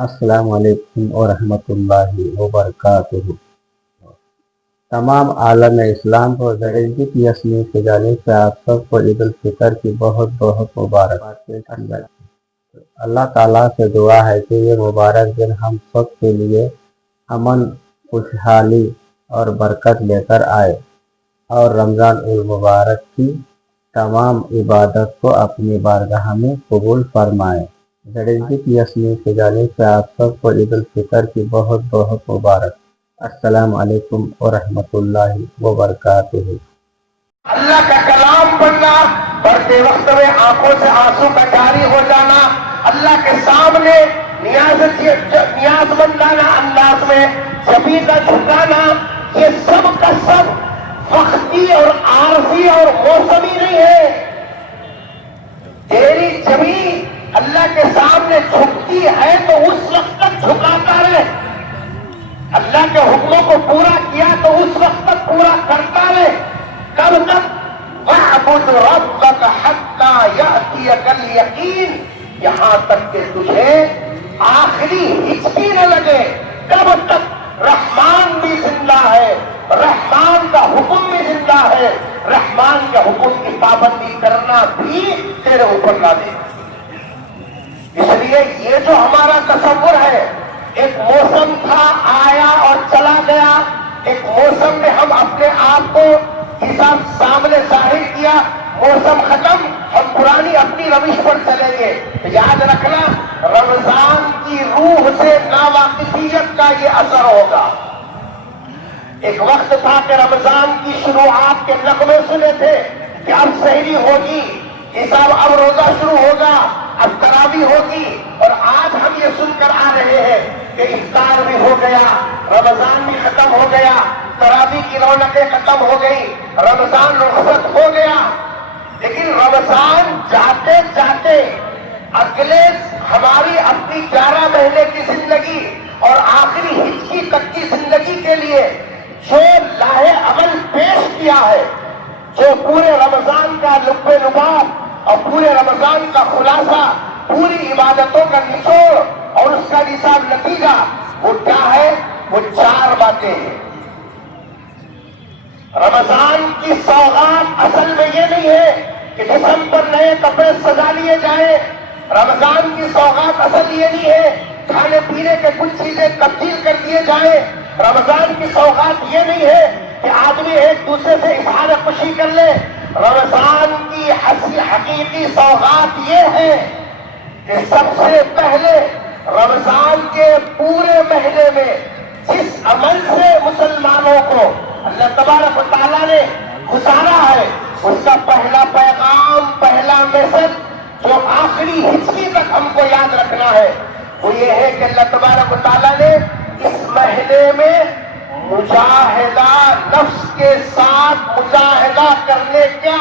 السلام علیکم ورحمۃ اللہ وبرکاتہ۔ تمام عالم اسلام کو زندگی کی یاسمین کی جانب سے آپ سب کو عید الفطر کی بہت بہت مبارکباد پیش کی جاتی ہے۔ اللہ تعالیٰ سے دعا ہے کہ یہ مبارک دن ہم سب کے لیے امن، خوشحالی اور برکت لے کر آئے اور رمضان المبارک کی تمام عبادت کو اپنی بارگاہ میں قبول فرمائے۔ زندگی کی یاسمین کی جانب سے آپ سب کو عید الفطر کی بہت بہت مبارک۔ السلام علیکم ورحمۃ اللہ وبرکاتہ۔ اللہ کا کلام پڑھنا، پڑھتے وقت میں آنکھوں سے آنسو کا جاری ہو جانا، اللہ کے سامنے نیاز مندانہ انداز میں زمین کا جھکانا، یہ سب کا سب وقتی اور عارضی اور موسمی نہیں ہے۔ تیری زمین اللہ کے سامنے جھکتی ہے تو اس وقت تک جھکاتا رہے، اللہ کے حکموں کو پورا کیا تو اس وقت تک پورا کرتا رہے۔ کب تک؟ وَاعْبُدْ رَبَّكَ حَتَّى يَأْتِيَكَ الْيَقِينُ، یہاں تک کہ تجھے آخری ہچکی نہ لگے۔ کب تک؟ رحمان بھی زندہ ہے، رحمان کا حکم بھی زندہ ہے، رحمان کے حکم کی پابندی کرنا بھی تیرے اوپر لازم ہے۔ اس لیے یہ جو ہمارا تصور ہے، ایک موسم تھا، آیا اور چلا گیا، ایک موسم میں ہم اپنے آپ کو حساب سامنے ظاہر کیا، موسم ختم، ہم پرانی اپنی روش پر چلیں گے۔ یاد رکھنا، رمضان کی روح سے ناواقفیت کا یہ اثر ہوگا۔ ایک وقت تھا کہ رمضان کی شروعات کے نغمے سنے تھے کہ اب سحری ہوگی، حساب اب روزہ شروع ہوگا، اب تراویح ہوگی، اور آج ہم یہ سن کر آ رہے ہیں کہ افطار بھی ہو گیا، رمضان بھی ختم ہو گیا، تراویح کی رونقیں ختم ہو گئی، رمضان رخصت ہو گیا۔ لیکن رمضان جاتے جاتے اگلے ہماری اپنی 11 مہینے کی زندگی اور آخری ہچکی تک کی زندگی کے لیے جو لاہے عمل پیش کیا ہے، جو پورے رمضان کا لب لباب اور پورے رمضان کا خلاصہ، پوری عبادتوں کا نچوڑ اور اس کا نصاب نتیجہ، وہ کیا ہے؟ وہ 4 باتیں ہیں۔ رمضان کی سوغات اصل میں یہ نہیں ہے کہ جسم پر نئے کپڑے سجا لیے جائیں، رمضان کی سوغات اصل یہ نہیں ہے کھانے پینے کے کچھ چیزیں تبدیل کر دیے جائیں، رمضان کی سوغات یہ نہیں ہے کہ آدمی ایک دوسرے سے اظہار خوشی کر لے۔ رمضان کی حقیقی سوغات یہ ہے کہ سب سے پہلے رمضان کے پورے مہینے میں جس عمل سے مسلمانوں کو اللہ تبارک و تعالیٰ نے گزارا ہے، اس کا پہلا پیغام، پہلا میسج جو آخری ہچکی تک ہم کو یاد رکھنا ہے، وہ یہ ہے کہ اللہ تبارک و تعالیٰ نے اس مہینے میں مجاہدہ، نفس کے ساتھ مجاہدہ کرنے کا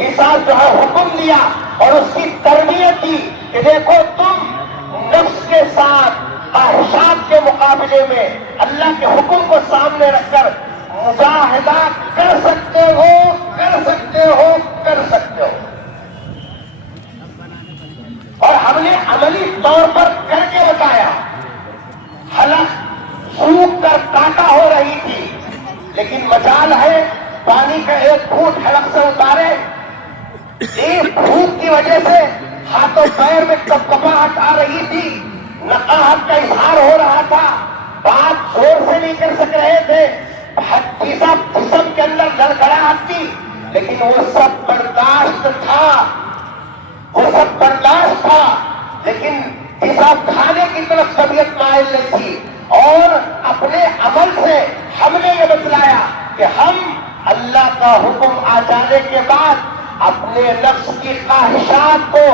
حساب جو ہے حکم دیا اور اس کی تربیت کی کہ دیکھو تم نفس کے ساتھ خواہشات کے مقابلے میں اللہ کے حکم کو سامنے رکھ کر مجاہدہ کر سکتے ہو، کر سکتے ہو، کر سکتے ہو۔ اور ہم نے عملی طور پر کر کے بتایا۔ حلق سوکھ کر کانٹا ہو رہی تھی، لیکن مجال ہے پانی کا ایک گھونٹ حلق سے اتارے، ایک بھوک کی وجہ سے ہاتھوں پیر میں کپکپاہٹ آ رہی تھی، نقاہت کا اظہار ہو رہا تھا، بات زور سے نہیں کر سک رہے تھے، جسم کے اندر لڑکھڑاہٹ تھی، لیکن وہ سب برداشت تھا، وہ سب برداشت تھا، لیکن حساب کھانے کی طرف طبیعت مائل نہیں تھی۔ اور اپنے عمل سے ہم نے یہ بتلایا کہ ہم اللہ کا حکم آ جانے کے بعد اپنے نفس کی خواہشات کو،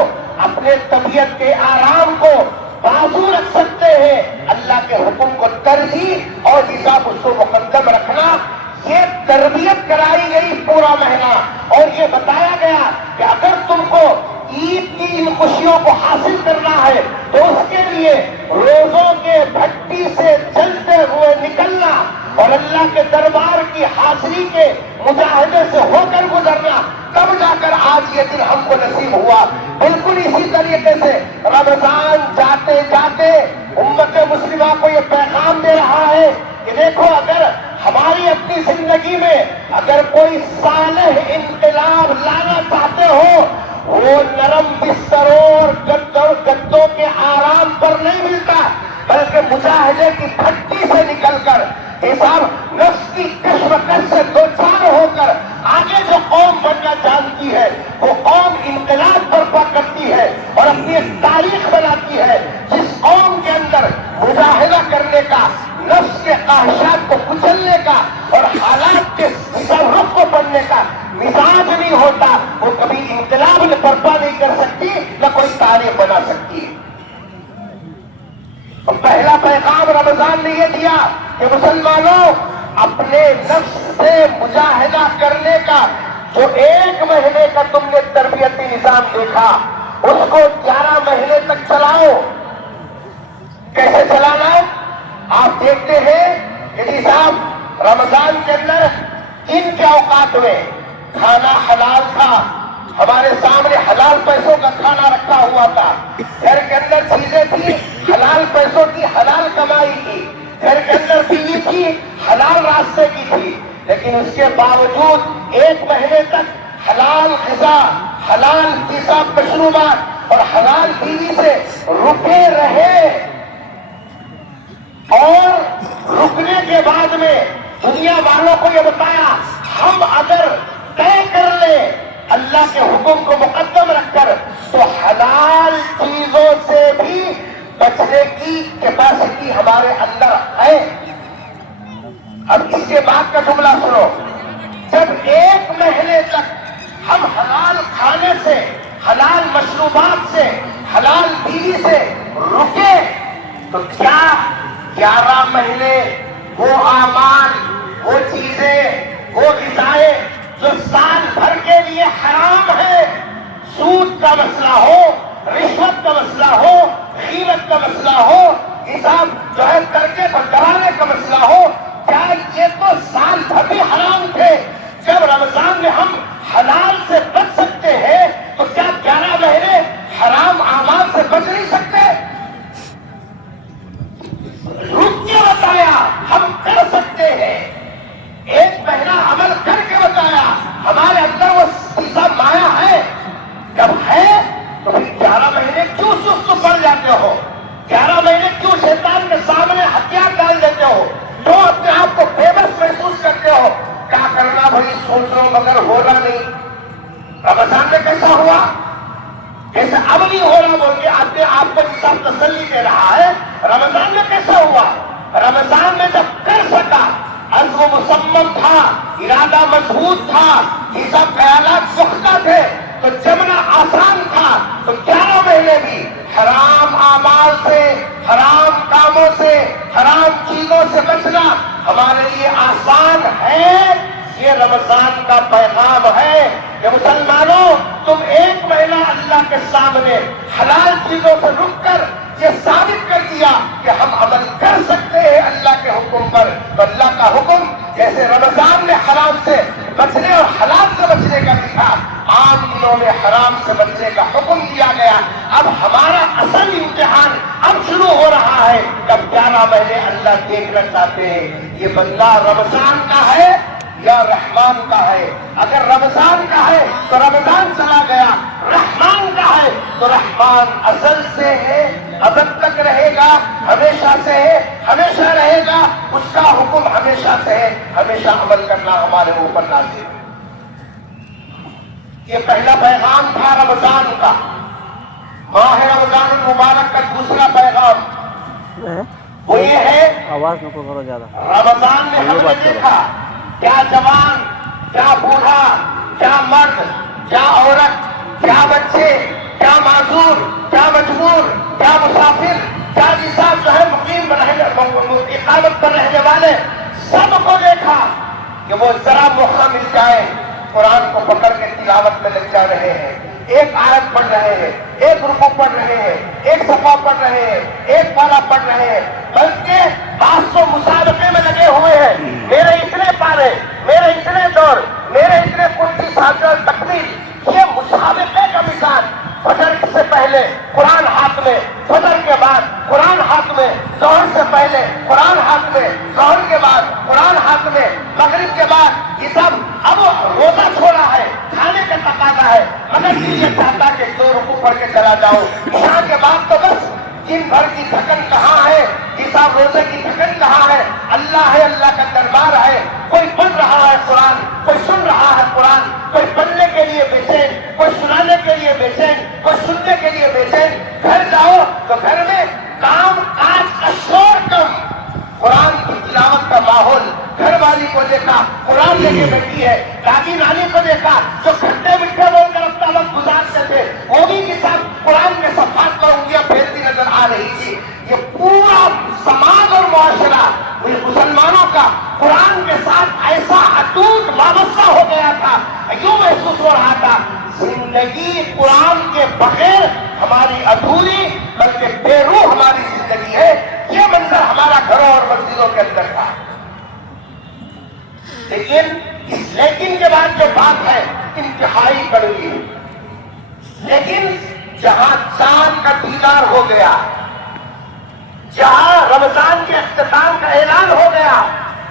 اپنے طبیعت کے آرام کو بازو رکھ سکتے ہیں، اللہ کے حکم کو ترجیح اور حساب اس کو مقدم رکھنا۔ یہ تربیت کرائی گئی پورا مہینہ، اور یہ بتایا گیا کہ اگر تم کو عید کی ان خوشیوں کو حاصل کرنا ہے تو اس کے لیے روزوں کے بھٹی سے جلتے ہوئے نکلنا اور اللہ کے دربار کی حاضری کے مجاہدے سے ہو کر گزرنا، تب جا کر آج یہ دن ہم کو نصیب ہوا۔ بالکل اسی طریقے سے رمضان جاتے جاتے امت مسلمہ کو یہ پیغام دے رہا ہے کہ دیکھو اگر ہماری اپنی زندگی میں اگر کوئی صالح انقلاب لانا چاہتے ہو، وہ نرم بستروں اور گدوں کے آرام پر نہیں ملتا، بلکہ مجاہدے کی بھٹی سے نکل کر حساب نفس کی کشمکش سے دوچار ہو کر آگے جو قوم بننا جانتی ہے وہ قوم انقلاب برپا کرتی ہے اور اپنی ایک تاریخ بناتی ہے۔ جس قوم کے اندر مجاہدہ کرنے کا، نفس کے خواہشات کو کچلنے کا اور حالات کے تصرف کو پڑھنے کا مزاج نہیں ہوتا، وہ کبھی انقلاب برپا نہیں کر سکتی، نہ کوئی تاریخ بنا سکتی۔ پہلا پیغام رمضان نے یہ دیا کہ مسلمانوں، اپنے نفس سے مجاہدہ کرنے کا جو 1 مہینے کا تم نے تربیتی نظام دیکھا، اس کو 11 مہینے تک چلاؤ۔ کیسے چلانا؟ آپ دیکھتے ہیں کہ جی صاحب رمضان کے اندر ان کے اوقات میں کھانا حلال تھا، ہمارے سامنے حلال پیسوں کا کھانا رکھا ہوا تھا، گھر کے اندر چیزیں تھی حلال پیسوں کی، حلال کمائی کی، گھر کے اندر بیوی تھی حلال راستے کی تھی، لیکن اس کے باوجود 1 مہینے تک حلال غذا، حلال پیشاب مشروبات اور حلال بیوی سے رکے رہے، اور رکنے کے بعد میں دنیا والوں کو یہ بتایا ہم اگر طے کر لیں اللہ کے حکم کو مقدم رکھ کر تو حلال چیزوں سے بھی بچنے کی کیپیسٹی ہمارے اندر ہے۔ اب اس کے بعد کا جملہ سنو، جب 1 مہینے تک ہم حلال کھانے سے، حلال مشروبات سے، حلال بیوی سے رکے تو کیا 11 مہینے وہ اعمال، وہ چیزیں، وہ غذائیں جو سال بھر کے لیے حرام ہے، سود کا مسئلہ ہو، رشوت کا مسئلہ ہو، غیبت کا مسئلہ ہو، حساب جو ہے کرکے پر کرانے کا مسئلہ ہو، کیا یہ تو سال بھر بھی حرام تھے؟ جب رمضان میں ہم حلال سے بچ سکتے ہیں تو کیا 11 مہینے حرام اعمال سے بچ نہیں سکتے؟ رک کے بتایا ہم کر سکتے ہیں، 1 مہینہ عمل کر کے بتایا، ہمارے اندر وہ سیدھا مایا ہے، جب ہے تو پھر 11 مہینے کیوں سست پڑ جاتے ہو؟ 11 مہینے کیوں شیطان کے سامنے ہتھیار ڈال دیتے ہو؟ کیوں اپنے آپ کو بے بس محسوس کرتے ہو؟ کیا کرنا بھائی سوچ لو مگر ہونا نہیں۔ رمضان میں کیسا ہوا؟ جیسے اب نہیں ہو رہا بول کے اپنے آپ کو انسان تسلی دے رہا ہے، رمضان میں کیسا ہوا؟ رمضان میں جب کر سکا، عزم مصمم تھا، ارادہ مضبوط تھا، یہ سب خیالات پختہ تھے تو جمنا آسان تھا، تو 11 مہینے بھی حرام اعمال سے، حرام کاموں سے، حرام چیزوں سے بچنا ہمارے لیے آسان ہے۔ یہ رمضان کا پیغام ہے کہ مسلمانوں تم 1 مہینہ اللہ کے سامنے حلال چیزوں سے رک کر یہ ثابت کر دیا کہ ہم عمل کر سکتے ہیں اللہ کے حکم پر، تو اللہ کا حکم جیسے رمضان میں حرام سے بچنے اور حلال سے بچنے کا دکھا، عام دنوں میں حرام سے بچنے کا حکم دیا گیا۔ اب ہمارا اصل امتحان اب شروع ہو رہا ہے، جب 11 مہینے اللہ دیکھنا چاہتے ہیں یہ بندہ رمضان کا ہے یا رحمان کا ہے۔ اگر رمضان کا ہے تو رمضان چلا گیا، رحمان کا ہے تو رحمان ازل سے ہے، ابد تک رہے گا، ہمیشہ سے ہے، ہمیشہ رہے گا، اس کا حکم ہمیشہ سے ہے، ہمیشہ عمل کرنا ہمارے اوپر لازم ہے۔ یہ پہلا پیغام تھا رمضان کا۔ ماہ رمضان المبارک کا دوسرا پیغام وہ یہ ہے، آواز نہ کرو زیادہ۔ رمضان میں ہم نے دیکھا کیا جوان، کیا بوڑھا، کیا مرد، کیا عورت، کیا بچے، کیا معذور، کیا مجبور، کیا مسافر، کیا نصاب جو ہے مقیم اقامت پر رہنے والے، سب کو دیکھا کہ وہ ذرا موقع مل جائے قرآن کو پکڑ کے تلاوت میں لگ جا رہے ہیں، ایک آیت پڑھ رہے ہیں، ایک رکوع پڑھ رہے ہیں، ایک صفحہ پڑھ رہے ہیں، ایک پارہ پڑھ رہے ہیں، بلکہ بعض تو مسابقے میں لگے ہوئے ہیں، میرے اتنے پارے، میرے اتنے دور، میرے اتنے کرسی ساتھ تکمیل، یہ مسابقے کا مثال۔ فجر سے پہلے قرآن ہاتھ میں، فجر کے بعد قرآن ہاتھ میں، ظہر سے پہلے قرآن ہاتھ میں، ظہر کے بعد قرآن ہاتھ میں، مغرب کے بعد، یہ سب اب روزہ چھوڑا ہے، کھانے کا تقاضا ہے، مگر دل یہ چاہتا کہ 2 رکوع پڑھ کے چلا جاؤ. عشاء کے بعد تو بس دن بھر کی تھکن کہاں ہے، حساب روزے کی تھکن کہاں ہے؟ اللہ ہے، اللہ کا دربار ہے. کوئی پڑھ رہا ہے قرآن، کوئی سن رہا ہے قرآن، کوئی پڑھنے کے لیے بے چین، کوئی سنانے کے لیے بے چین، کوئی سننے کے لیے بے چین. گھر جاؤ تو گھر میں کام کاج کا شور کم، قرآن کی تلاوت کا ماحول. گھر والی کو دیکھا قرآن لے کے بیٹھی ہے، دادی نانی کو دیکھا جو کھٹے میٹھے بول کر اپنا وقت گزارتے تھے، وہ بھی کے ساتھ قرآن کے صفحات پر انگلیاں پھیرتی نظر آ رہی تھی. یہ پورا سماج اور معاشرہ مسلمانوں کا قرآن کے ساتھ ایسا اٹوٹ وابستہ ہو گیا تھا، یوں محسوس ہو رہا تھا زندگی قرآن کے بغیر ہماری ادھوری بلکہ بے روح ہماری زندگی ہے. یہ منظر ہمارا گھروں اور مسجدوں کے اندر تھا. لیکن کے بعد جو بات ہے انتہائی کڑوی ہے. لیکن جہاں چاند کا دیدار ہو گیا، جہاں رمضان کے اختتام کا اعلان ہو گیا،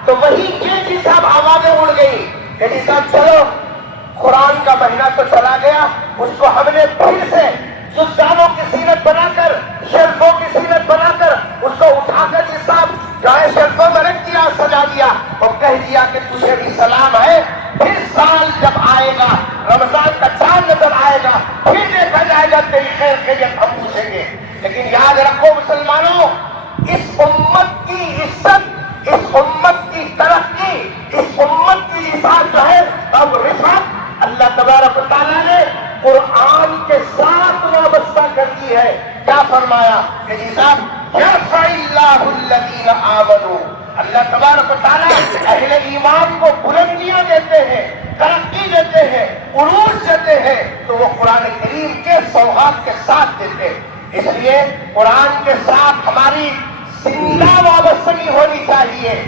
تو وہی جی صاحب آوازیں اڑ گئی کہ جی صاحب چلو قرآن کا مہینہ تو چلا گیا، اس کو ہم نے پھر سے جزدانوں کی سیرت بنا کر، شیلفوں کی سیرت بنا کر اس کو اٹھا کر جی صاحب جائے شیلفوں میں رکھ دیا، سجا دیا اور کہہ دیا کہ تجھے بھی سلام ہے. پھر سال جب آئے گا، رمضان کا چاند نظر آئے گا، پھر دیکھا جائے گا تیری خیر خیریت ہم پوچھیں گے. لیکن یاد رکھو مسلمانوں، اس امت کی عزت، اس امت کی ترقی، اس امت کی رفعت جو ہے، اب رفعت اللہ تبارک و تعالیٰ نے قرآن کے ساتھ وابستہ کر دی ہے. کیا فرمایا کہ جی صاحب یرفع اللہ الذین آمنوا، اللہ تبارک و تعالیٰ اہل ایمان کو بلندیاں دیتے ہیں، ترقی دیتے ہیں، عروج دیتے ہیں، تو وہ قرآن کریم کے سوغات کے ساتھ دیتے ہیں. اس لیے قرآن کے ساتھ ہماری زندہ وابستگی ہونی چاہیے.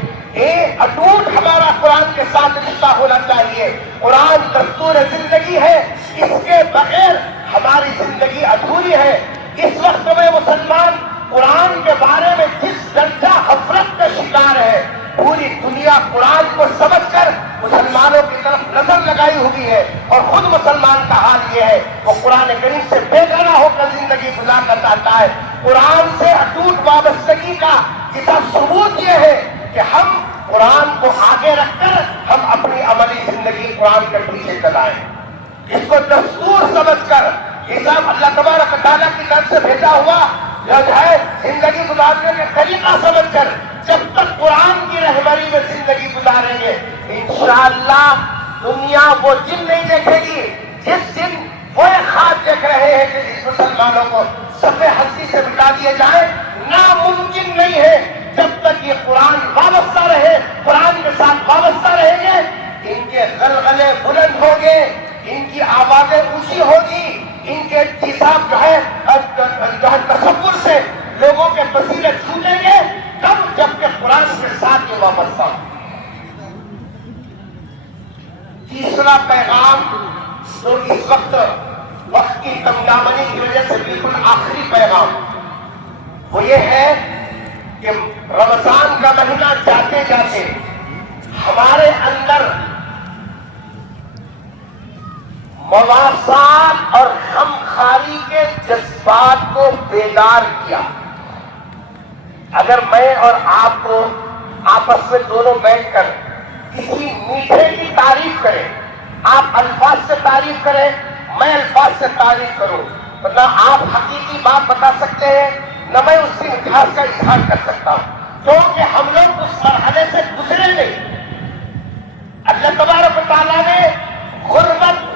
اٹوٹ ہمارا قرآن کے ساتھ رشتہ ہونا چاہیے. قرآن دستور زندگی ہے، اس کے بغیر ہماری زندگی ادھوری ہے. اس وقت میں مسلمان قرآن کے بارے میں جس درجہ حفرت کا شکار ہے، پوری دنیا قرآن کو سمجھ کر مسلمانوں کی طرف نظر لگائی ہوئی ہے، اور خود مسلمان کا حال یہ ہے وہ قرآن کریم سے بے گانہ ہو کر زندگی گزارنا چاہتا ہے. قرآن سے اٹوٹ وابستگی کا اس کا ثبوت یہ ہے کہ ہم قرآن کو آگے رکھ کر ہم اپنی عملی زندگی قرآن کے پیچھے چلائیں. اس کو دستور سمجھ کر، یہ سب اللہ تبارک و تعالیٰ کی طرف سے بھیجا ہوا جو ہے زندگی گزارنے کا طریقہ سمجھ کر جب تک قرآن کی رہبری میں زندگی گزاریں گے، انشاءاللہ دنیا وہ دن نہیں دیکھے گی جس دن وہ خواب دیکھ رہے ہیں کہ اس مسلمانوں کو صفحے ہستی سے مٹا دیے جائے. ناممکن نہیں ہے. جب تک یہ قرآن وابستہ رہے، قرآن کے ساتھ وابستہ رہیں گے، ان کے غلغلے بلند ہوں گے، ان کی آوازیں اونچی ہوگی، ان کے حساب جو ہے تصور سے لوگوں کے پسینے چھوٹیں گے. تب جب کہ قرآن کے ساتھ یہ وابستہ ہو. تیسرا پیغام جو اس وقت کی کمدامنی کی وجہ سے بالکل آخری پیغام، وہ یہ ہے کہ رمضان کا مہینہ جاتے جاتے ہمارے اندر مواسات اور غمخواری کے جذبات کو بیدار کیا. اگر میں اور آپ کو آپس میں دونوں بیٹھ کر کسی میٹھے کی تعریف کریں، آپ الفاظ سے تعریف کریں، میں الفاظ سے تعریف کروں، تو نہ آپ حقیقی بات بتا سکتے ہیں، نہ میں اس کی مٹھاس کا اظہار کر سکتا ہوں، کیونکہ ہم لوگ اس مرحلے سے گزرے نہیں. اللہ تبارک و تعالیٰ نے غربت،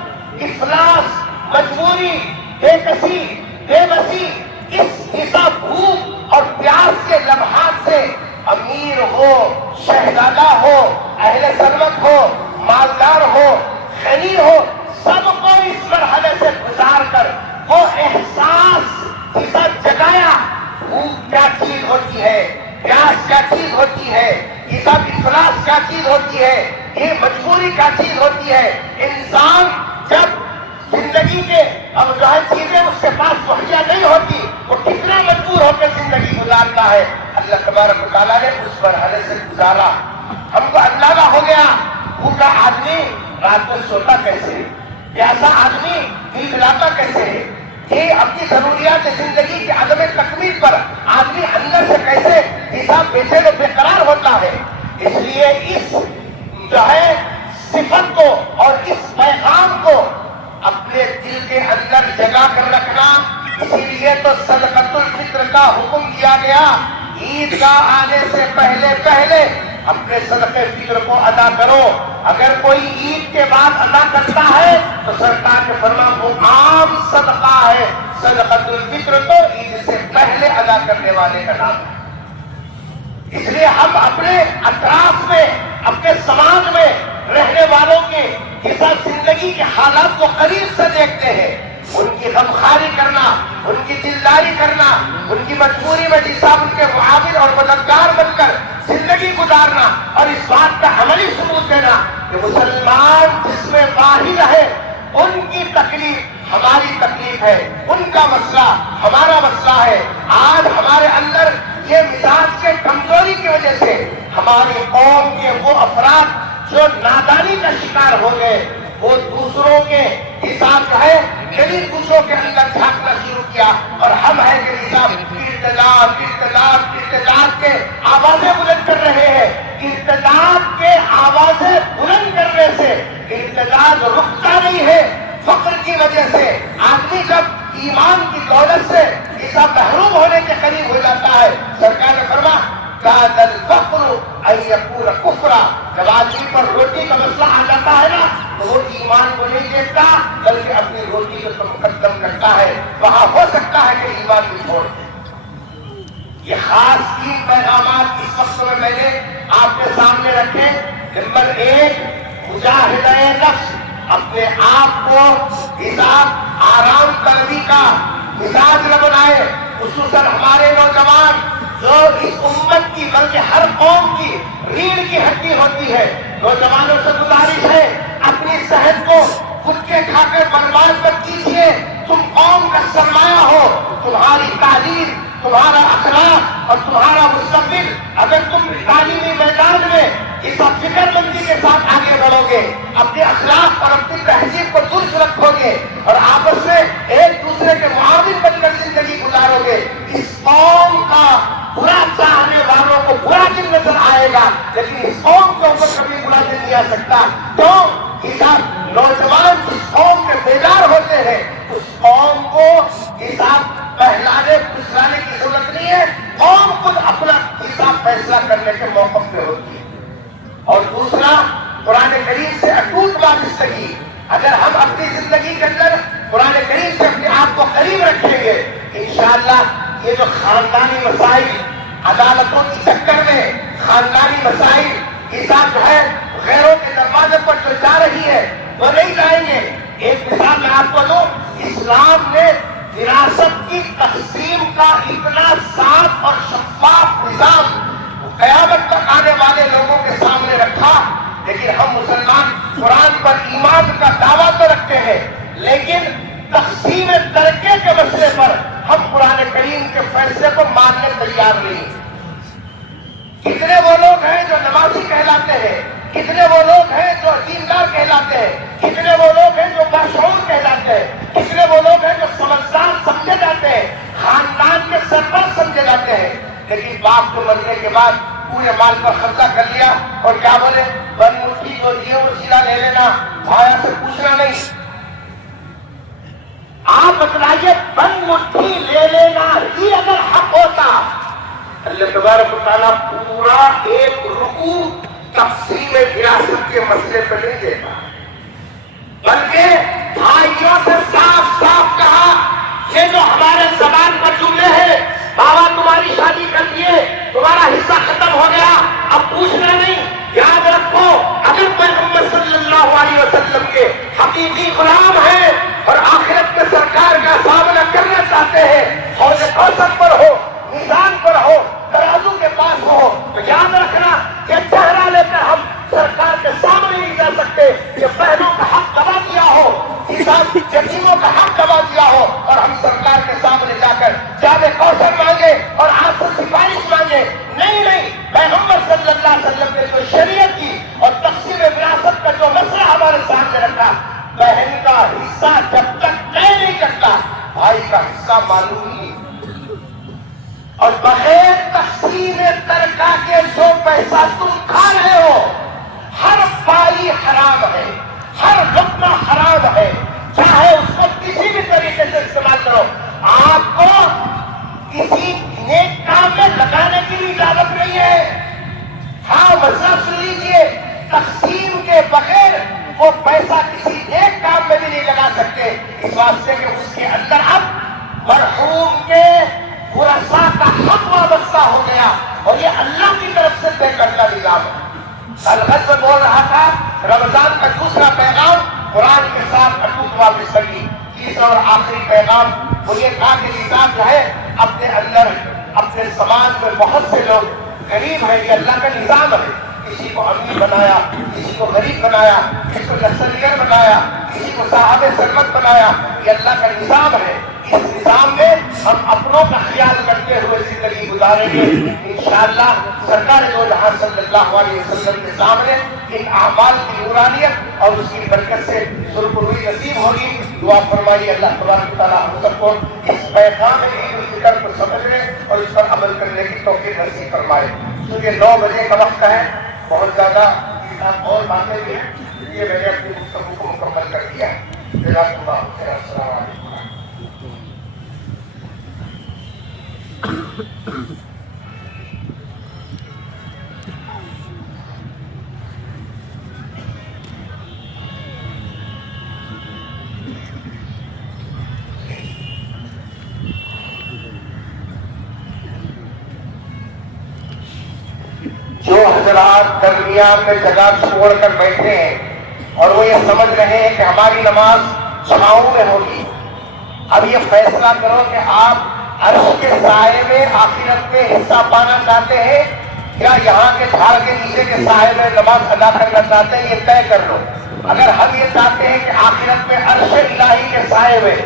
افلاس، مجبوری، بے کسی، بے بسی، اس حساب بھوک اور پیاس کے لمحات سے امیر ہو، شہزادہ ہو، اہل ثروت ہو، مالدار ہو، غنی ہو، سب کو اس مرحلے سے گزار کر وہ احساس حساب جگایا. بھوک کیا چیز ہوتی ہے، پیاس کیا چیز ہوتی ہے، حساب افلاس کیا چیز ہوتی ہے، یہ مجبوری کیا چیز ہوتی ہے. انسان جب زندگی کے اب جو ہے چیزیں اس کے پاس مہیا نہیں ہوتی، وہ کتنا مجبور ہو کے زندگی گزارتا ہے۔ اللہ تبارک و تعالیٰ نے اس مرحلے سے گزارا، ہم کو اندازہ ہو گیا بھوکا آدمی رات میں سوتا کیسے ہے، پیاسا آدمی نیند لاتا کیسے ہے، یہ اپنی ضروریات زندگی کے عدم تکمیل پر آدمی اندر سے کیسے حساب بے چین و بے قرار ہوتا ہے۔ اس لیے اس جو ہے صفت کو اور اس پیغام کو اپنے دل کے اندر جگا کر رکھنا، اسی لیے تو صدقۃ الفطر کا حکم دیا گیا، عید کا آنے سے پہلے پہلے اپنے صدقے فطر کو ادا کرو۔ اگر کوئی عید کے بعد ادا کرتا ہے تو سرکار کے فرمان وہ عام صدقہ ہے، صدقۃ الفطر تو عید سے پہلے ادا کرنے والے کا نام ہے۔ اس لیے ہم اپنے اطراف میں، اپنے سماج میں رہنے والوں کے حساب زندگی کے حالات کو قریب سے دیکھتے ہیں، ان کی غمخواری کرنا، ان کی دلداری کرنا، ان کی مجبوری میں جسا ان کے معاون اور مددگار بن کر زندگی گزارنا، اور اس بات کا عملی ثبوت دینا کہ مسلمان جس میں واحد ہے ان کی تکلیف ہماری تکلیف ہے، ان کا مسئلہ ہمارا مسئلہ ہے۔ آج ہمارے اندر یہ مزاج کے کمزوری کی وجہ سے ہماری قوم کے وہ افراد جو نادانی کا شکار ہو گئے، وہ دوسروں کے حساب جو ہے غریب کچھوں کے اندر جھانکنا شروع کیا، اور ہم ہیں کہ ارتداد کے آوازیں بلند کر رہے ہیں۔ ارتداد کے آوازیں بلند کرنے سے ارتداد رکتا نہیں ہے۔ فقر کی وجہ سے آدمی جب ایمان کی دولت سے ایسا محروم ہونے کے قریب ہو جاتا ہے، سرکار نے فرمایا کاد الفقر ان یکون کفرا، جب آدمی پر روٹی کا مسئلہ آ جاتا ہے نا تو وہ ایمان کو نہیں دیکھتا بلکہ اپنی روٹی کو مقدم کرتا ہے، وہاں ہو سکتا ہے کہ ایمان کو چھوڑ دے۔ یہ خاص 3 پیغامات اس وقت میں نے آپ کے سامنے رکھے۔ نمبر 1، مجاہدہ نفس، اپنے آپ کو حساب آرام طلبی کا مزاج نہ بنائے، خصوصاً ہمارے نوجوان جو اس امت کی بلکہ ہر قوم کی ریڑھ کی ہڈی ہوتی ہے۔ نوجوانوں سے گزارش ہے اپنی صحت کو خود کے کھا کر برباد مت کیجیے، تم قوم کا سرمایہ ہو، تمہاری تعلیم، تمہارا اخلاق اور تمہارا مستقبل اگر تم تعلیمی میدان میں اس فکر مندی کے ساتھ آگے بڑھو گے، اپنے اخلاق اور اپنی تہذیب کو درست رکھو گے اور آپس میں ایک دوسرے کے معاون بن کر زندگی گزارو گے، اس قوم کا برا چاہنے والوں کو برا دن نظر آئے گا لیکن اس قوم کے اوپر کبھی برا دن نہیں آ سکتا۔ تو حساب نوجوان جس قوم کے بیدار ہوتے ہیں اس قوم کو حساب پہلانے پھسلانے کی ضرورت نہیں ہے، قوم خود اپنا حساب فیصلہ کرنے کے موقف پہ ہوتی ہے۔ اور دوسرا، قرآن کریم سے اٹوٹ وابستگی۔ اگر ہم اپنی زندگی کے اندر قرآن کریم سے اپنے آپ کو قریب رکھیں گے انشاءاللہ یہ جو خاندانی مسائل، عدالتوں کی چکر میں خاندانی مسائل حساب جو ہے غیروں کے دروازے پر جو جا رہی ہے وہ نہیں جائیں گے۔ ایک مثال میں آپ کو دوں، اسلام نے وراثت کی تقسیم کا اتنا صاف اور شفاف نظام قیامت تک آنے والے لوگوں کے سامنے رکھا، لیکن ہم مسلمان قرآن پر ایمان کا دعویٰ تو رکھتے ہیں لیکن تقسیم ترکے کے مسئلے پر ہم قرآن کریم کے فیصلے کو ماننے تیار نہیں۔ کتنے وہ لوگ ہیں جو نمازی کہلاتے ہیں، کتنے وہ لوگ ہیں جو دیندار کہلاتے ہیں، کتنے وہ لوگ ہیں جو باشعور کہلاتے ہیں، کتنے وہ لوگ ہیں جو سمجھدار سمجھے جاتے ہیں، خاندان کے سربراہ سمجھے جاتے ہیں، لیکن باپ کو مرنے کے بعد پورے مال پر قبضہ کر لیا اور کیا بولے بن مٹھی جو یہ وسیلہ لے لینا، بھایا سے پوچھنا نہیں۔ آپ بتلائیے بن مٹھی لے لینا ہی اگر حق ہوتا، اللہ تبارک و تعالیٰ پورا ایک رکوع تقسیم وراثت کے مسئلے پہ نہیں دیتا، بلکہ بھائیوں سے صاف صاف کہا یہ جو ہمارے زبان پر جملے ہیں، بابا تمہاری شادی کر دیے، تمہارا حصہ ختم ہو گیا، اب پوچھنا نہیں۔ یاد رکھو اگر پیغمبر صلی اللہ علیہ وسلم کے حقیقی غلام ہیں اور آخرت میں سرکار کا سامنا کرنا چاہتے ہیں، حوض کوثر پر ہو، میزان پر ہو، ترازو کے پاس ہو، تو یاد رکھنا یہ چہرہ لے کر ہم سرکار کے سامنے نہیں جا سکتے۔ یہ بہنوں کا حق دبا دیا ہو، یتیموں کا حق دبا وہ پیسہ کسی ایک کام میں بھی نہیں لگا سکتے، اس واسطے کہ اس کے اندر اب مرحوم کے ورثاء کا حق وابستہ ہو گیا، اور یہ اللہ کی طرف سے طے کردہ نظام ہے۔ الغرض میں بول رہا تھا رمضان کا دوسرا پیغام قرآن کے ساتھ اٹوٹ وابستگی، تیسرا اور آخری پیغام وہ یہ تھا کہ نظام جو ہے اپنے اندر اپنے سماج میں بہت سے لوگ غریب ہیں، یہ اللہ کا نظام ہے، کسی کو امیر بنایا، کسی کو غریب بنایا، کسی کو نکسلیت بنایا، کسی کو صاحب ثروت بنایا، یہ اللہ کا نظام ہے۔ اس نظام میں ہم اپنوں کا خیال کرتے ہوئے زندگی گزاریں گے انشاءاللہ۔ سرکار دو جہاں صلی اللہ علیہ وسلم کے سامنے ان اعمال کی نورانیت اور اس کی برکت سے سرخروئی نصیب ہوگی۔ دعا فرمائیے اللہ تبارک و تعالیٰ ہم سب کو اس پیغام عید الفطر کو سمجھنے اور اس پر عمل کرنے کی توفیق نصیب فرمائے۔ کیونکہ 9 بجے کا وقت ہے، بہت زیادہ اور باتیں بھی ہیں، یہ میں نے اپنی گفتگو کو مکمل کر دیا ہے۔ جزاک اللہ خیر، السلام علیکم۔ جو حضرات درمیان میں جگہ چھوڑ کر بیٹھے ہیں اور وہ یہ سمجھ رہے ہیں کہ ہماری نماز چھاؤں میں ہوگی، اب یہ فیصلہ کرو کہ آپ عرش کے سائے میں آخرت میں حصہ پانا چاہتے ہیں یا یہاں کے جھاڑ کے نیچے کے سائے میں نماز ادا کرنا چاہتے ہیں، یہ طے کر لو۔ اگر ہم یہ چاہتے ہیں کہ آخرت میں عرش الہی کے سائے میں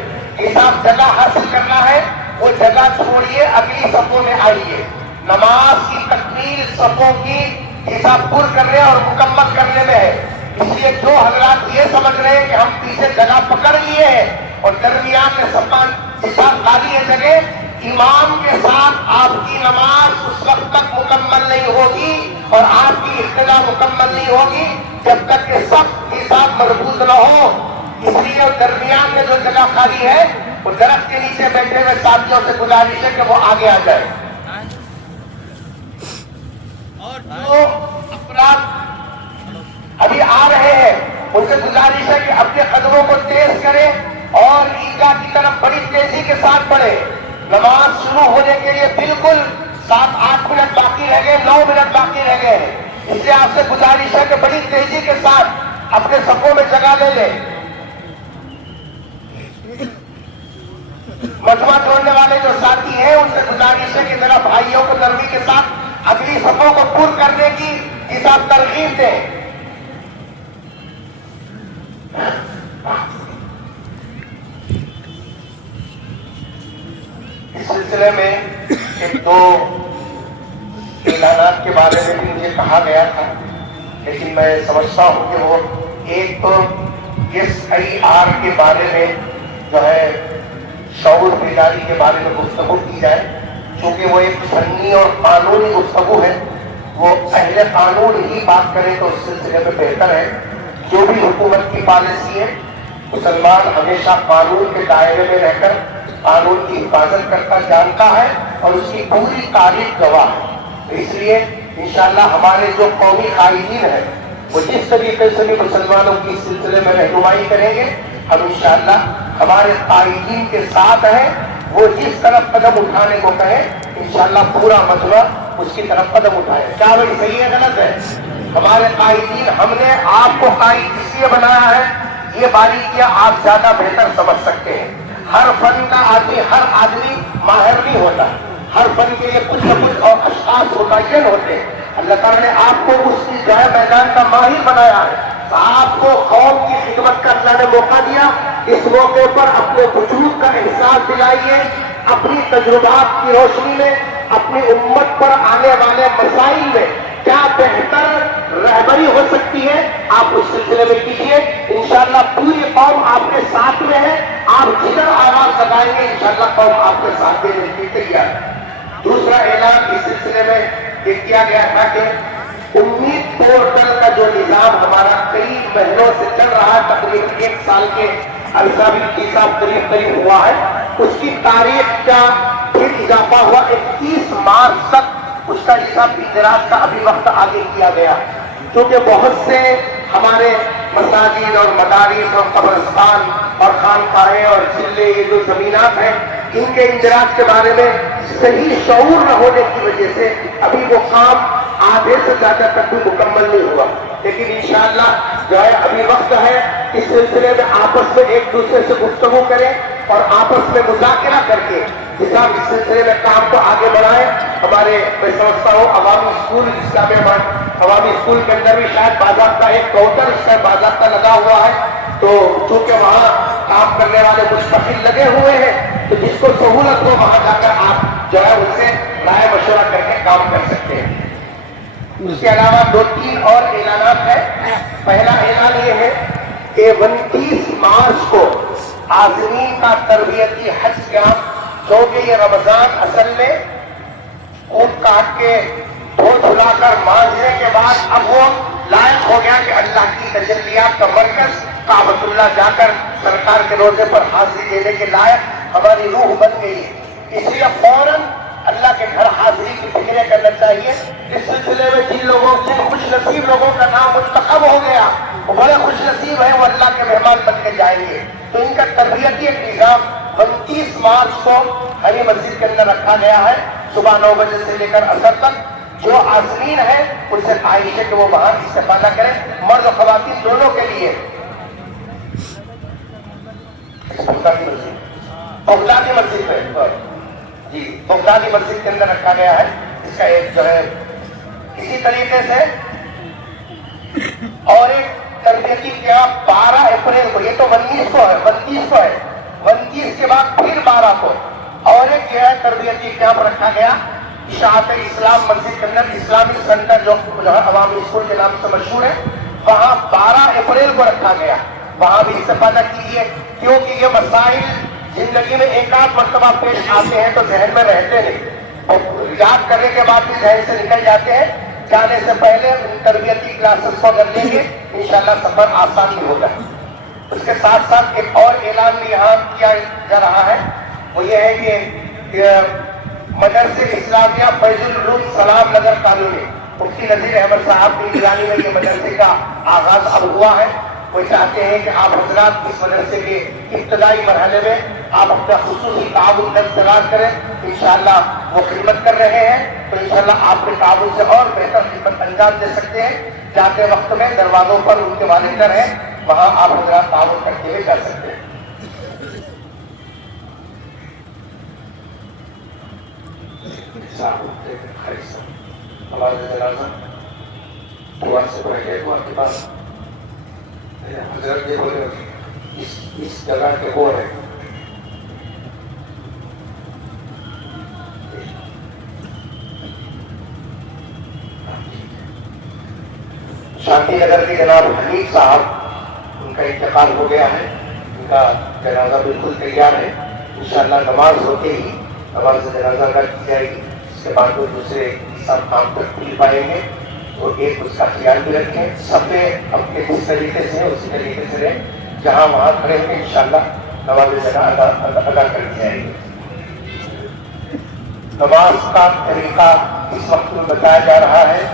حساب جگہ حاصل کرنا ہے، وہ جگہ چھوڑیے، اگلی صفوں میں آئیے۔ نماز کی تکمیل صفوں کی حساب پر کرنے اور مکمل کرنے میں ہے، اس لیے جو حضرات یہ سمجھ رہے ہیں کہ ہم پیچھے جگہ پکڑ لیے ہیں اور درمیان میں سپان حساب خالی ہے جگہ، امام کے ساتھ آپ کی نماز اس وقت تک مکمل نہیں ہوگی اور آپ کی ابتدا مکمل نہیں ہوگی جب تک کہ سب حساب مربوط نہ ہو۔ اس لیے درمیان میں جو جگہ خالی ہے وہ درخت کے نیچے بیٹھے ہوئے ساتھیوں سے گزارش ہے کہ وہ آگے آ جائے، اور جو افراد ابھی آ رہے ہیں ان سے گزارش ہے کہ اپنے قدموں کو تیز کریں اور عیدگاہ کی طرف بڑی تیزی کے ساتھ بڑھے۔ نماز شروع ہونے کے لیے بالکل 7-8 منٹ باقی رہ گئے، 9 منٹ باقی رہ گئے ہیں، اس لیے آپ سے گزارش ہے کہ بڑی تیزی کے ساتھ اپنے صفوں میں جگہ لے لیں۔ مجمع چھوڑنے والے جو ساتھی ہیں ان سے گزارش ہے کہ ذرا بھائیوں کو نرمی کے ساتھ اگلی صفوں کو پور کرنے کی حساب ترغیب دیں۔ اس سلسلے میں ایک دو اعلانات کے بارے میں بھی مجھے کہا گیا تھا، لیکن میں سمجھتا ہوں کہ وہ ایک تو SIR کے بارے میں جو ہے شعور بیداری کے بارے میں گفتگو کی جائے، چونکہ وہ ایک فنی اور قانونی گفتگو ہے، وہ اہل قانون ہی بات کریں تو اس سلسلے میں بہتر ہے۔ جو بھی حکومت کی پالیسی ہے، مسلمان ہمیشہ قانون کے دائرے میں رہ کر قانون کی حفاظت کرتا جانتا ہے اور اس کی پوری تاریخ گواہ ہے۔ اس لیے انشاءاللہ ہمارے جو قومی قائدین ہیں وہ جس طریقے سے بھی مسلمانوں کی اس سلسلے میں رہنمائی کریں گے، ہم انشاءاللہ ہمارے قائدین کے ساتھ ہیں، وہ جس طرف قدم اٹھانے کو کہیں انشاءاللہ پورا مجمع اس کی طرف قدم اٹھائے۔ کیا بھائی صحیح ہے غلط ہے؟ ہمارے قائدین، ہم نے آپ کو قائد اس لیے بنایا ہے، یہ باریکیاں آپ زیادہ بہتر سمجھ سکتے ہیں۔ ہر فن کا ہر آدمی ماہر نہیں ہوتا، ہر فن کے لیے کچھ نہ کچھ اور اشخاص متعین ہوتے ہیں۔ اللہ تعالیٰ نے آپ کو اس کی جائے میدان کا ماہر بنایا ہے، آپ کو قوم کی خدمت کا اللہ نے موقع دیا، اس موقع پر اپنے وجود کا احساس دلائیے، اپنی تجربات کی روشنی میں اپنی امت پر آنے والے مسائل میں کیا بہتر رہبری ہو سکتی ہے آپ اس سلسلے میں کیجیے۔ انشاءاللہ پوری قوم آپ کے ساتھ میں ہے، آپ جدھر آواز لگائیں گے انشاءاللہ قوم آپ کے ساتھ دینے کی تیار ہے۔ دوسرا اعلان اس سلسلے میں یہ کیا گیا تھا کہ امید پورٹل کا جو نظام ہمارا کئی مہینوں سے چل رہا ہے، تقریباً 1 سال کے عرصہ بھی حساب قریب ہوا ہے، اس کی تاریخ کا پھر اضافہ ہوا، 31 مارچ تک اس کا حساب اندراج کا ابھی وقت آگے کیا گیا، کیونکہ بہت سے ہمارے مساجد اور مدارس اور قبرستان اور خانقاہیں اور ضلع یہ جو زمینات ہیں ان کے اندراج کے بارے میں صحیح شعور نہ ہونے کی وجہ سے ابھی وہ کام آدھے سے زیادہ تک بھی مکمل نہیں ہوا. لیکن انشاءاللہ جو ہے ابھی وقت ہے اس سلسلے میں آپس میں ایک دوسرے سے گفتگو کریں اور آپس میں مذاکرہ کر کے حساب اس سلسلے میں کام کو آگے بڑھائیں. ہمارے میں سمجھتا ہوں عوامی اسکول اسلام آباد عوامی اسکول کے اندر بھی شاید باضابطہ ایک کاؤنٹر اس کا باضابطہ لگا ہوا ہے. تو چونکہ وہاں کام کرنے والے مستقل لگے ہوئے ہیں تو جس کو سہولت ہو وہاں جا کر آپ جو ہے ان سے رائے مشورہ کر کے کام کر سکتے ہیں. اس کے علاوہ 2-3 اور اعلانات ہیں. پہلا اعلان یہ ہے کہ 29 مارچ کو عازمین کا تربیتی حج کیمپ جو کہ یہ رمضان اصل میں اونٹ کاٹ کے دھو دھلا کر مانجنے کے بعد اب وہ لائق ہو گیا کہ اللہ کی تجلیات کا مرکز کعبۃ اللہ جا کر سرکار کے روزے پر حاضری دینے کے لائق ہماری روح بن گئی ہے. اس لیے فوراً اللہ کے گھر حاضری کی فکریں کرنا چاہیے. اس سلسلے میں جن لوگوں جن خوش نصیب لوگوں کا نام منتخب ہو گیا وہ بڑے خوش نصیب ہیں, وہ اللہ کے مہمان بن کے جائیں گے. تو ان کا تربیتی نظام 29 مارچ کو ہری مسجد کے اندر رکھا گیا ہے صبح 9 بجے سے لے کر عصر تک. جو عازمین ہیں ان سے خواہش ہے کہ وہ وہاں استفادہ کریں, مرد و خواتین دونوں کے لیے. بغدادی مسجد میں جی بغدادی مسجد کے اندر رکھا گیا ہے. اس کا ایک جو ہے اسی طریقے سے اور ایک تربیتی کیمپ 12 اپریل کو, یہ تو 29 کو ہے, 29 کے بعد پھر 12 کو اور ایک جو ہے تربیتی کیمپ رکھا گیا اشاعت اسلام مسجد کے اندر اسلامی سینٹر جو عوامی اسکول کے نام سے مشہور ہے. وہاں 12 اپریل کو رکھا گیا. وہاں بھی استفادہ کیجیے کیونکہ یہ مسائل زندگی میں ایک آدھ مرتبہ پیش آتے ہیں تو ذہن میں رہتے نہیں اور یاد کرنے کے بعد بھی ذہن سے نکل جاتے ہیں. جانے سے پہلے تربیتی کلاسز کو اگر لیں گے انشاءاللہ سفر آسان بھی ہوگا. اس کے ساتھ ساتھ ایک اور اعلان بھی یہاں کیا جا رہا ہے, وہ یہ ہے کہ مدرسہ اسلامیہ فیض العلوم سلام نگر کالونی مفتی نذیر احمد صاحب کی نگرانی میں یہ مدرسے کا آغاز اب ہوا ہے. وہ چاہتے ہیں کہ آپ حضرات اس مدرسے کے ابتدائی مرحلے میں آپ اپنا خصوصی تعاون درست کریں. انشاءاللہ وہ خدمت کر رہے ہیں تو انشاءاللہ آپ کے تعاون سے اور بہتر خدمت انجام دے سکتے ہیں. جاتے وقت میں دروازوں پر ان کے والدین ہیں, وہاں آپ حضرات تعاون کرتے ہوئے جا سکتے ہیں. حضرت یہ بولے اس جگہ کے وہ ہے شانتی نگر کے جناب حنیف صاحب, ان کا انتقال ہو گیا ہے. ان کا جنازہ بالکل تیار ہے. انشاءاللہ نماز ہوتے ہی نماز جنازہ ادا کی جائے گی. اس کے بعد وہ دوسرے سب کام تک مل پائیں گے. تو ایک اس کا خیال بھی رکھیں, سب نے اپنے جس طریقے سے اسی طریقے سے رہیں, جہاں وہاں کھڑے ہوئے انشاءاللہ نماز جنازہ ادا کر دی جائے گی. نماز کا طریقہ اس وقت میں بتایا جا رہا ہے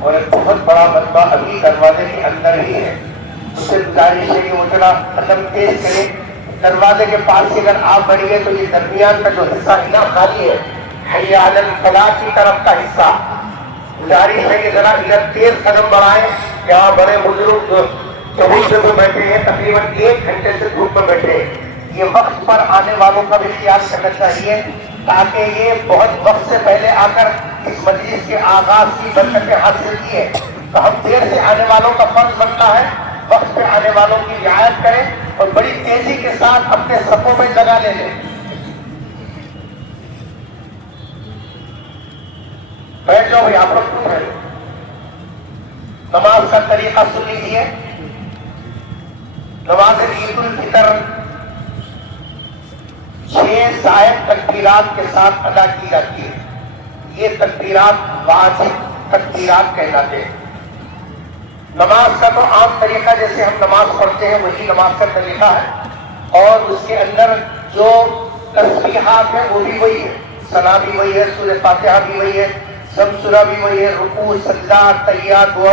اور ایک بہت بڑا مطبع ابھی دروازے کے اندر ہی ہے. اس سے گزارش ہے کہ وہ تھوڑا قدم تیز کرے. دروازے کے پاس سے اگر آپ بڑھیے تو یہ درمیان کا جو حصہ ہے نا خالی ہے, حی علی الفلاح کی طرف کا حصہ, گزارش ہے کہ ذرا ادھر تیز قدم بڑھائیں. یہاں بڑے بزرگ چبوت سے وہ بیٹھے ہیں, تقریباً 1 گھنٹے سے دھوپ میں بیٹھے ہیں. یہ وقت پر آنے والوں کا بھی خیال کرنا چاہیے تاکہ یہ بہت وقت سے پہلے آ کر اس مجلس کے آغاز کی برکتیں حاصل کی ہے. تو ہم دیر سے آنے والوں کا فرض بنتا ہے وقت پہ آنے والوں کی رعایت کریں اور بڑی تیزی کے ساتھ اپنے صفوں میں جگہ لے لیں. بیٹھ جاؤ بھائی, آپ لوگ کیوں بیٹھے؟ نماز کا طریقہ سن لیجیے. نماز عید الفطر 6 زائد تکبیرات کے ساتھ ادا کی جاتی ہے. یہ تکبیرات واجب تکبیرات کہلاتے ہیں. نماز کا تو عام طریقہ جیسے ہم نماز پڑھتے ہیں وہی نماز کا طریقہ ہے اور اس کے اندر جو تسبیحات ہیں وہ بھی وہی ہے. ثنا بھی وہی ہے, سورہ فاتحہ بھی وہی ہے, سب سورہ بھی وہی ہے, رکوع, سجدہ, تحیات, دعا,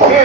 6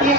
3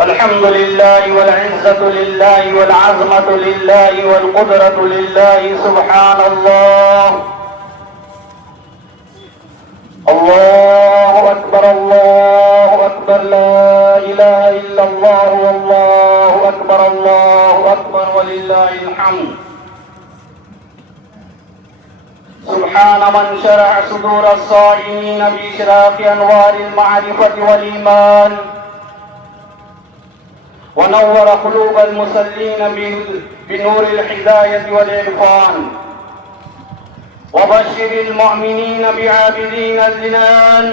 الحمد لله والعزة لله والعظمة لله والقدرة لله سبحان الله. الله أكبر الله أكبر لا إله إلا الله والله أكبر الله أكبر ولله الحمد. سبحان من شرع صدور الصائمين بإشراق أنوار المعرفة والإيمان ونور قلوب المصلين بنور الهداية والعرفان وبشر المؤمنين بعابدين الجنان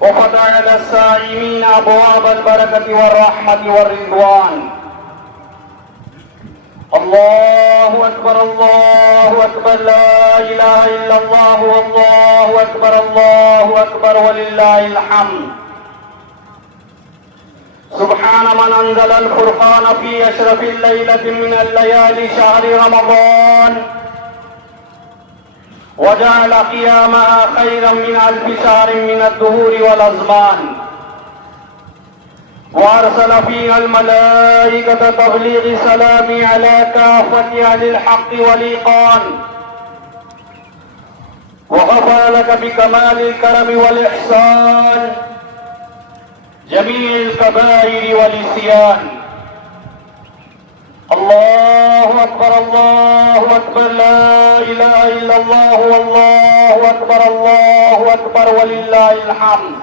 وفتح على الصائمين أبواب البركة والرحمة والرضوان. الله أكبر الله أكبر لا إله إلا الله والله أكبر الله أكبر ولله الحمد. سبحان من أنزل الفرقان في أشرف الليلة من الليالي شهر رمضان وجعل قيامها خيرا من 1000 شهر من الدهور والأزمان وأرسل فيها الملائكة تبليغ سلام على كافة أهل الحق والإيقان وغفر لك بكمال الكرم والإحسان جميع الكبائر والعصيان. الله أكبر الله أكبر لا إله إلا الله والله أكبر الله أكبر ولله الحمد.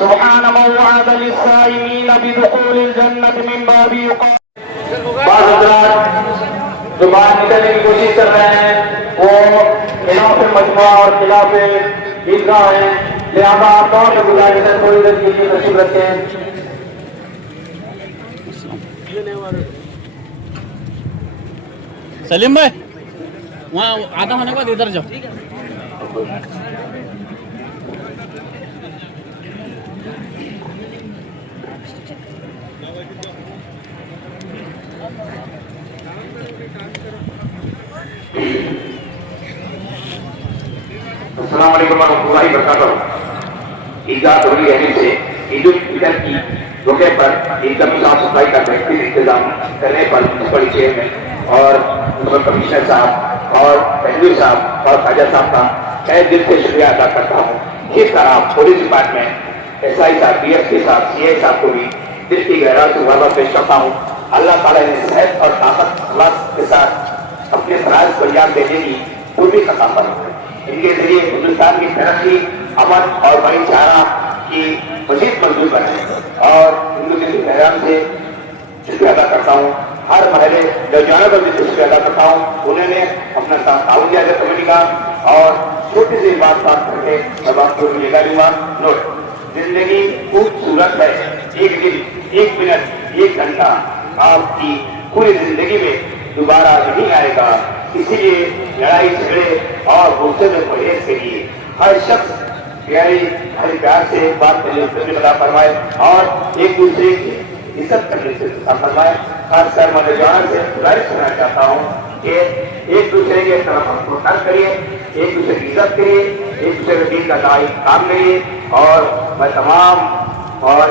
سبحان من وعد للصائمين بدخول الجنة من باب يقال. بعض حضرات جو باہر نکلنے کی کوشش کر رہے ہیں وہ خلاف مجموعہ اور خلاف عیدگاہ ہیں، لہذا آپ دور میں گزارش ہے تھوڑی دیر کے لیے تشریف رکھیں. سلیم بھائی وہاں آدھا ہونے کے بعد ادھر جاؤ. السلام علیکم ورحمۃ اللہ وبرکاتہ. عیدگاہ تھوڑی رہنے سے عید الفطر کی موقع پر عید کی صاف صفائی کا بہترین انتظام کرنے پر منسپل چیئرمین اور منسپل کمشنر صاحب اور پہلوی صاحب اور خواجہ صاحب کا تہہ دل سے شکریہ ادا کرتا ہوں. اس طرح پولیس ڈپارٹمنٹ ایس آئی صاحب بی ایس پی صاحب سی آئی صاحب کو بھی دل کی گہرائی سے مبارکباد پیش کرتا ہوں. اللہ تعالیٰ نے صحت اور طاقت اخلاص کے ساتھ اپنے فرائض کو انجام دینے کی پوری ثقافت ان کے ذریعے ہندوستان کی ترقی امن اور بھائی چارہ کی مزید مضبوط بنے اور ہندو کے بحران سے شکریہ ادا کرتا ہوں. ہر محلے نوجوانوں کو بھی شکریہ ادا کرتا ہوں. انہوں نے اپنا تعاون دیا ہے کمیٹی کا اور چھوٹی سی بات کر کے میں آپ کو لے لوں گا. نوٹ زندگی خوبصورت ہے. ایک دن ایک منٹ ایک گھنٹہ آپ کی پوری زندگی میں دوبارہ نہیں آئے گا. اسی لیے لڑائی جھگڑے اور غصے میں پرہیز کے لیے ہر شخص ہر پیار سے بات کرنے سے بتا فرمائے اور ایک دوسرے کی عزت کرنے سے فرمائے. خاص کر میں نوجوان سے گزارش کرنا چاہتا ہوں کہ ایک دوسرے کے طرف کو خرچ کریے, ایک دوسرے کی عزت کریے, ایک دوسرے کے دین کا کام کریے. اور میں تمام اور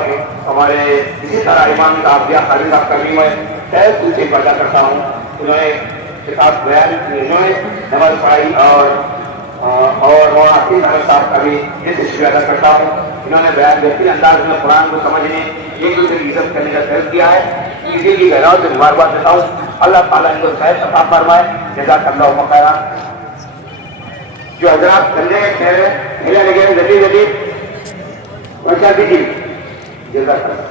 ہمارے اسی طرح امام صاحب یا خالد صاحب کا بھی میں تہہ دل سے پیدا کرتا ہوں. انہوں نے کتاب بیان انہوں نے نماز پڑھائی اور مولانا حفیظ احمد صاحب کا بھی دل سے شکریہ ادا کرتا ہوں. انہوں نے بیان بہترین انداز میں قرآن کو سمجھنے ایک دوسرے کی عزت کرنے کا درس دیا ہے. اسی کی گہرائی سے مبارکباد دیتا ہوں. اللہ تعالیٰ ان کو صحت عطا فرمائے. جزاک اللہ خیرا. جو حضرات دھرنے کے ٹھہرے میلے لگے ہیں جلدی جلدی پہنچا دیجیے. جزاک اللہ.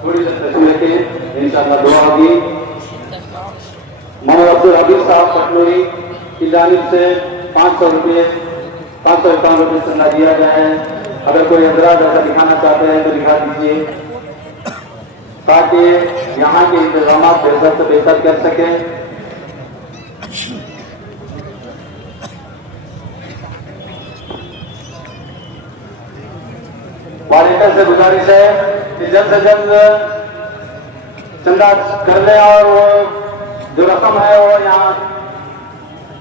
تھوڑی سی تصویر کے انشاءاللہ دعا ہوگی. محمد عبد الحبیب صاحب پٹنوئی کی جانب سے 500 روپے 551 روپے چندہ دیا جائے. اگر کوئی حضرات ایسا دکھانا چاہتے ہیں تو دکھا دیجیے تاکہ یہاں کے انتظامات بہتر سے بہتر کر سکیں. والدین سے گزارش ہے کہ جلد سے جلد چندہ کر لیں اور وہ جو رقم ہے وہ یہاں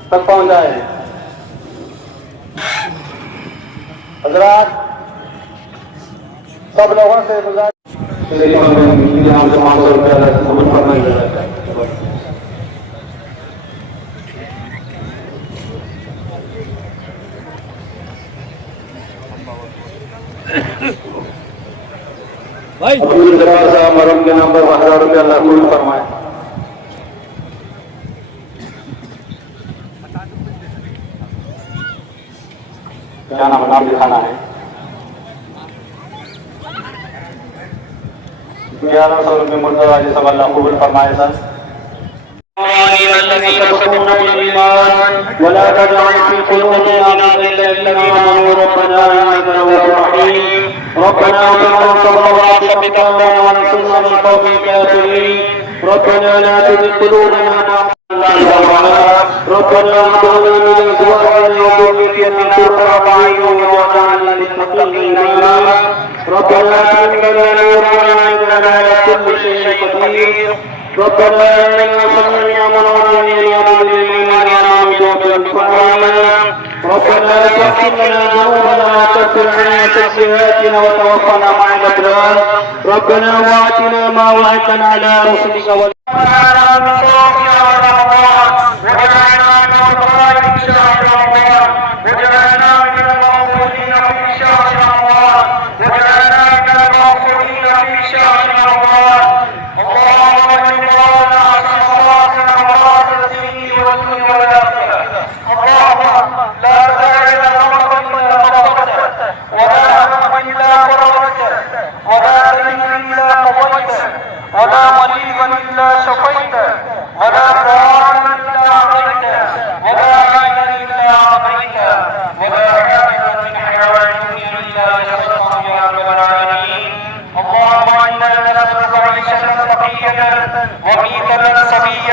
تک پہنچ جائے. حضرات سب لوگوں سے گزارش صاحب مرحوم کے نام پر 1000 روپے اللہ قبول فرمائے. کیا نام دکھانا ہے. 1100 روپے مرتضی جی صاحب اللہ قبول فرمائے. سر ولا تجعل في قلوبنا غلا للذين آمنوا ربنا إنك رؤوف رحيم. ربنا اغفر لنا وثبت أقدامنا وانصرنا على القوم الكافرين. ربنا لا تزغ قلوبنا ربنا هب لنا من أزواجنا وذريتنا قرة أعين واجعلنا للمتقين إماما. ربنا آتنا نورنا إننا على كل شيء قدير. ربنا إننا سمعنا مناديا ينادي للإيمان أن آمنوا فآمنا. ربنا تغفر لنا ذنوبنا وكفر عنا سيئاتنا وتوفنا مع الأبرار. ربنا وآتنا ما وعدتنا على رسلك وجعلنا من ولا مريضا الا شفيته ولا ضالا الا عافيته ولا عينا الا عافيته ولا حاجه من حوائج الا يسرها يا رب العالمين. اللهم انا نسالك عيشه بقيه وميتا سبيه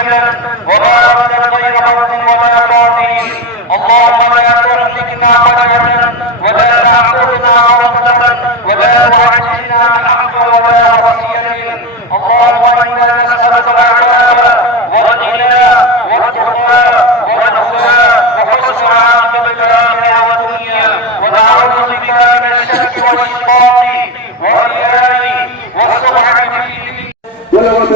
ومرضا غير مرض ولا باطل. اللهم لا تهلكنا بغيا ولا تعقلنا غفله ولا تعجلنا حقا ولا وصيه. اللهم انا نسالك العفو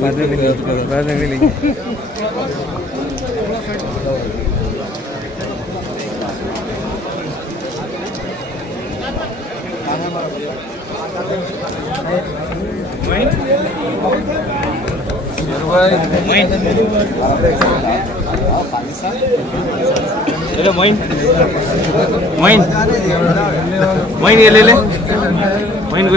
بعد میں ملیں گے. معین یہ لے لے. معین کو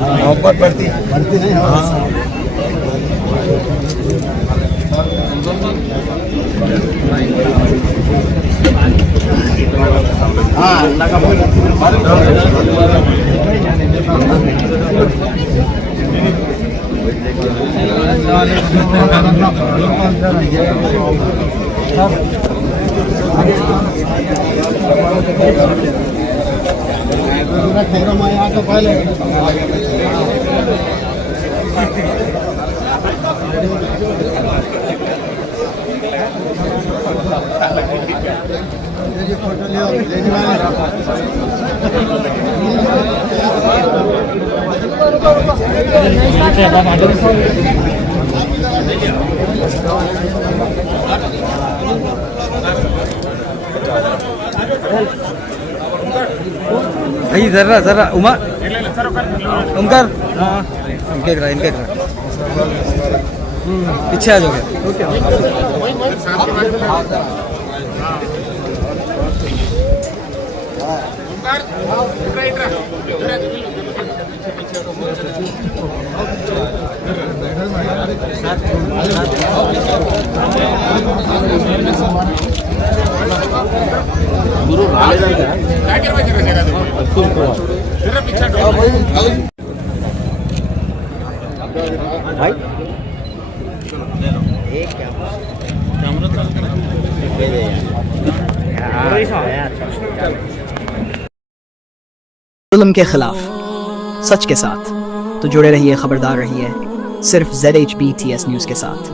محبت بڑھتی نہیں. ہاں اللہ کا بھائی ذرا عمر عمر ان کے پیچھے آ جاؤ گے. ظلم کے خلاف سچ کے ساتھ تو جڑے رہیے، خبردار رہیے صرف ZHBTS نیوز کے ساتھ.